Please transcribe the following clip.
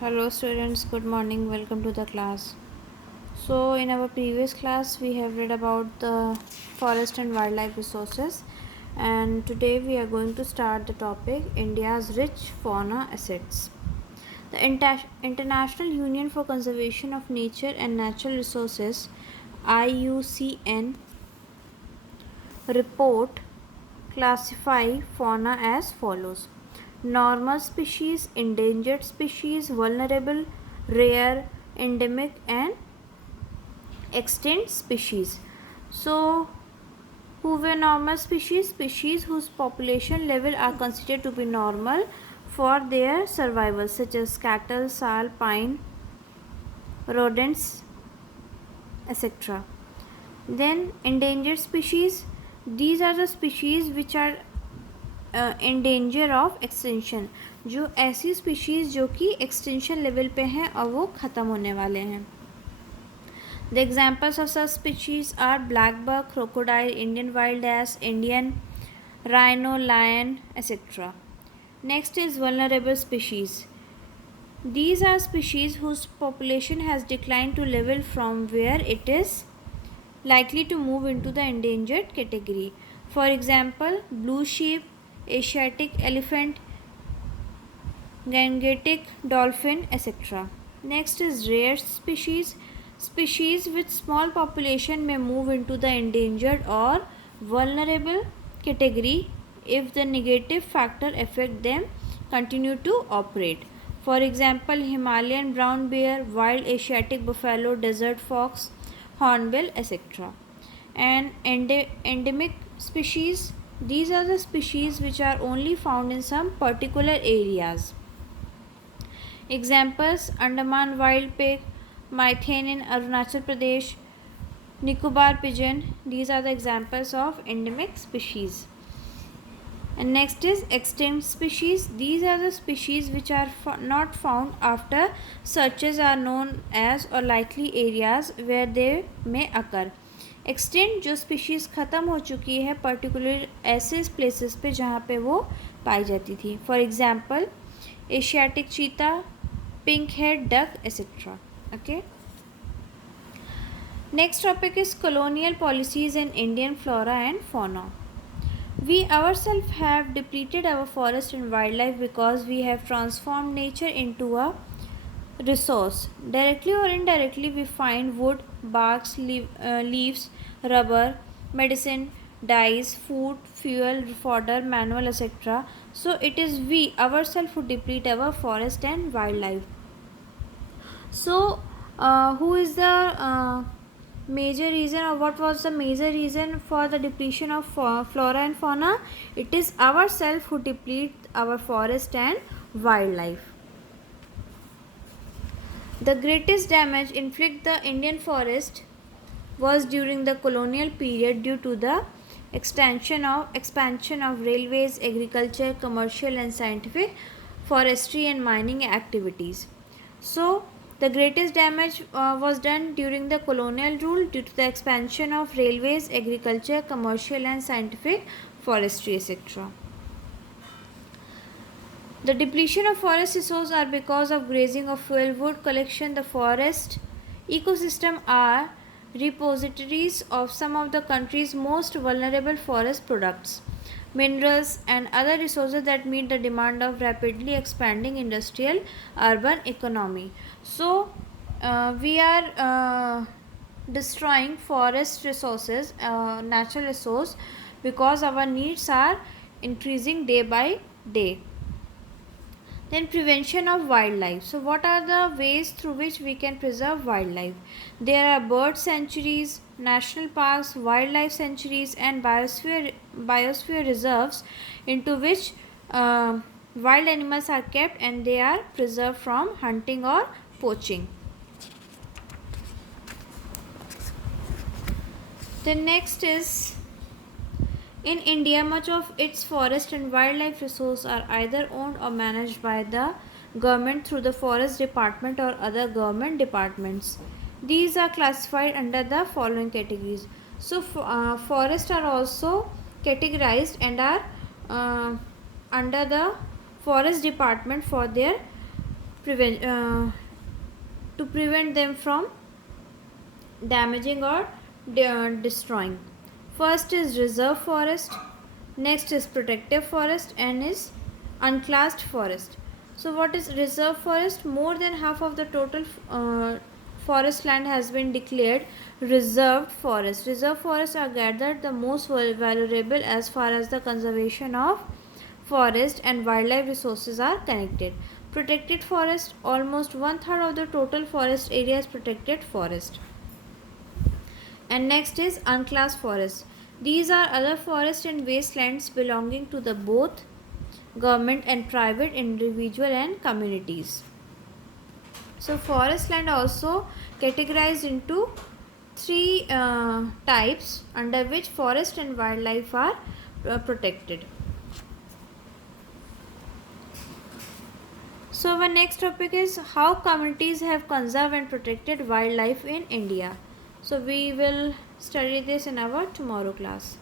Hello students, good morning, welcome to the class. So in our previous class we have read about the forest and wildlife resources, and today we are going to start the topic India's rich fauna assets. The International Union for Conservation of Nature and Natural Resources IUCN report classify fauna as follows: normal species, endangered species, vulnerable, rare, endemic, and extinct species. So, who were normal species? Species whose population level are considered to be normal for their survival, such as cattle, sal, pine, rodents, etc. Then endangered species. These are the species which are in danger of extension, जो ऐसी species जो कि extension level पे हैं और वो ख़त्म होने वाले हैं. The examples of such species are blackbuck, crocodile, Indian wild ass, Indian rhino, lion, etc. Next is vulnerable species. These are species whose population has declined to level from where it is likely to move into the endangered category. For example, blue sheep, Asiatic elephant, Gangetic dolphin, etc. Next is rare species. Species with small population may move into the endangered or vulnerable category if the negative factor affect them continue to operate. For example, Himalayan brown bear, wild Asiatic buffalo, desert fox, hornbill, etc. And endemic species, these are the species which are only found in some particular areas. Examples: Andaman wild pig, Mythane in Arunachal Pradesh, Nicobar pigeon. These are the examples of endemic species. And next is extinct species. These are the species which are not found after searches are known as or likely areas where they may occur. Extent जो species ख़त्म हो चुकी है particular ऐसे places पे जहाँ पे वो पाई जाती थी. For example Asiatic cheetah, pink head duck, etcetera. Okay. Next topic is colonial policies in Indian flora and fauna. We ourselves have depleted our forest and wildlife because we have transformed nature into a resource. Directly or indirectly, we find wood, barks, leaves, rubber, medicine, dyes, food, fuel, fodder, manual, etc. So it is we ourselves who deplete our forest and wildlife. So, who is the major reason, or what was the major reason for the depletion of flora and fauna? It is ourselves who deplete our forest and wildlife. The greatest damage inflicted the Indian forest was during the colonial period due to the expansion of railways, agriculture, commercial and scientific, forestry and mining activities. So, the greatest damage was done during the colonial rule due to the expansion of railways, agriculture, commercial and scientific, forestry, etc. The depletion of forest resources are because of grazing of fuel wood collection. The forest ecosystem are repositories of some of the country's most vulnerable forest products, minerals and other resources that meet the demand of rapidly expanding industrial urban economy. So, we are destroying forest resources, natural resource, because our needs are increasing day by day. Then prevention of wildlife. So what are the ways through which we can preserve wildlife? There are bird sanctuaries, national parks, wildlife sanctuaries and biosphere reserves into which wild animals are kept and they are preserved from hunting or poaching. The next is, in India, much of its forest and wildlife resources are either owned or managed by the government through the forest department or other government departments. These are classified under the following categories. So, forests are also categorized and are under the forest department for their prevent them from damaging or destroying. First is reserve forest, next is protective forest, and is unclassed forest. So what is reserve forest? More than half of the total forest land has been declared reserved forest. Reserve forests are gathered the most valuable as far as the conservation of forest and wildlife resources are connected. Protected forest, almost one third of the total forest area is protected forest. And next is unclassed forests. These are other forests and wastelands belonging to the both government and private, individual and communities. So forest land also categorized into three types, under which forest and wildlife are protected. So our next topic is how communities have conserved and protected wildlife in India. So we will study this in our tomorrow class.